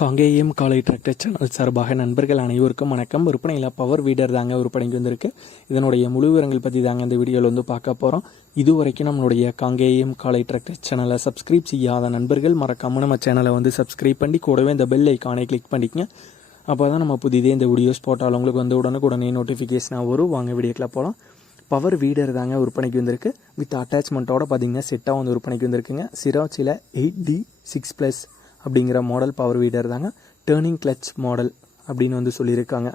காங்கேயம் காலை tractor channel சார்பாக நண்பர்கள் அனைவருக்கும் வணக்கம். விற்பனையில் பவர் வீடர் தாங்க விற்பனைக்கு வந்திருக்கு. இதனுடைய முழு விவரங்கள் பற்றி தாங்க இந்த வீடியோவில் வந்து பார்க்க போகிறோம் இது வரைக்கும் நம்மளுடைய காங்கேயம் காலை டிராக்டர் சேனலை சப்ஸ்கிரைப் செய்யாத நண்பர்கள் மறக்காம நம்ம சேனலை வந்து சப்ஸ்கிரைப் பண்ணி கூடவே இந்த பெல் ஐக்கானை கிளிக் பண்ணிக்கங்க. அப்போ தான் நம்ம புதிதே இந்த வீடியோஸ் போட்டால் உங்களுக்கு வந்து உடனுக்குடனே நோட்டிஃபிகேஷனாக வரும். வாங்க வீடியோக்கில் போகலாம் பவர் வீடர் தாங்க விற்பனைக்கு வந்திருக்கு. வித் அட்டாச்மெண்ட்டோட பார்த்தீங்கன்னா செட்டாக வந்து விற்பனைக்கு வந்திருக்குங்க. சிராச்சியில் எயிட் டி சிக்ஸ் ப்ளஸ் அப்படிங்கிற மாடல் பவர் வீடர் தாங்க. டேர்னிங் கிளச் மாடல் அப்படின்னு வந்து சொல்லியிருக்காங்க.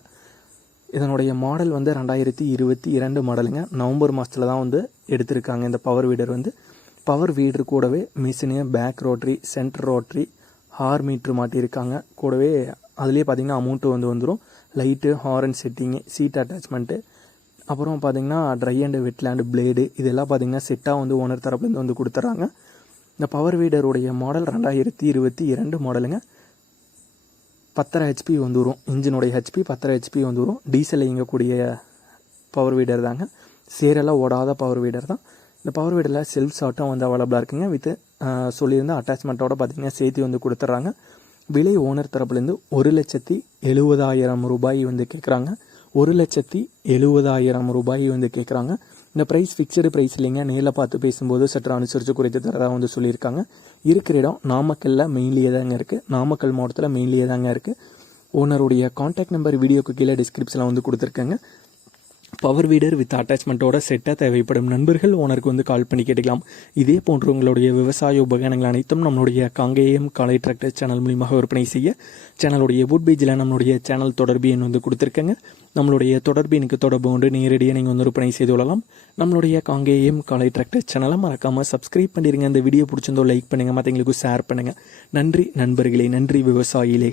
இதனுடைய மாடல் வந்து ரெண்டாயிரத்தி இருபத்தி இரண்டு மாடலுங்க நவம்பர் மாதத்தில் தான் வந்து எடுத்திருக்காங்க இந்த பவர் வீடர் வந்து. பவர் வீடர் கூடவே machine back rotary center rotary hour meter மாட்டியிருக்காங்க. கூடவே அதுலேயே பார்த்தீங்கன்னா அமௌண்ட்டு வந்து வந்துடும் light horn setting seat attachment அப்புறம் பார்த்தீங்கன்னா ட்ரை அண்ட் வெட்லேண்டு பிளேடு இதெல்லாம் பார்த்தீங்கன்னா செட்டாக வந்து ஓனர் தரப்புலேருந்து வந்து கொடுத்துட்றாங்க. இந்த பவர் வீடருடைய மாடல் ரெண்டாயிரத்தி இருபத்தி இரண்டு மாடலுங்க பத்தரை ஹெச்பி வந்துடும் இன்ஜினுடைய ஹெச்பி பத்தரை ஹெச்பி வந்துடும் டீசல் இயங்கக்கூடிய பவர் வீடர் தாங்க. சேரெல்லாம் ஓடாத பவர் வீடர் தான். இந்த பவர் வீடரில் செல்ஃப் ஷாட்டும் வந்து அவைலபிளாக இருக்குங்க. வித் சொல்லியிருந்த அட்டாச்மெண்ட்டோட பார்த்தீங்கன்னா சேர்த்து வந்து கொடுத்துட்றாங்க. விலை ஓனர் தரப்புலேருந்து ஒரு லட்சத்தி எழுபதாயிரம் ரூபாய் வந்து கேட்குறாங்க. ஒரு லட்சத்தி எழுபதாயிரம் ரூபாய் வந்து கேட்குறாங்க. இந்த ப்ரைஸ் ஃபிக்ஸ்டு ப்ரைஸ் இல்லைங்க. நேரில் பார்த்து பேசும்போது சற்று அனுசரித்து குறைத்து தரதாக வந்து சொல்லியிருக்காங்க. இருக்கிற இடம் நாமக்கல்லில் மெயின்லேயே தாங்க இருக்குது நாமக்கல் மாவட்டத்தில் மெயின்லேயே தாங்க இருக்குது ஓனருடைய காண்டாக்ட் நம்பர் வீடியோக்கு கீழே டிஸ்கிரிப்ஷனில் வந்து கொடுத்துருக்கேங்க. பவர் வீடர் வித் அட்டாச்மெண்ட்டோட செட்டாக தேவைப்படும் நண்பர்கள் ஓனருக்கு வந்து கால் பண்ணி கேட்டுக்கலாம். இதே போன்று உங்களுடைய விவசாய உபகரணங்கள் அனைத்தும் நம்மளுடைய காங்கேயம் காலை டிராக்டர் சேனல் மூலியமாக விற்பனை செய்ய சேனலுடைய வுட் பேஜில் நம்மளுடைய சேனல் தொடர்பு எண் வந்து கொடுத்துருக்கேங்க. நம்மளுடைய தொடர்பு எனக்கு தொடர்பு கொண்டு நேரடியாக நீங்கள் வந்து விற்பனை செய்து கொள்ளலாம். நம்மளுடைய காங்கேயம் காலை டிராக்டர் சேனலை மறக்காமல் சப்ஸ்கிரைப் பண்ணிடுங்க இந்த வீடியோ பிடிச்சிருந்தோ லைக் பண்ணுங்கள் மற்றவங்களுக்கு ஷேர் பண்ணுங்கள் நன்றி நண்பர்களே. நன்றி விவசாயிகளே.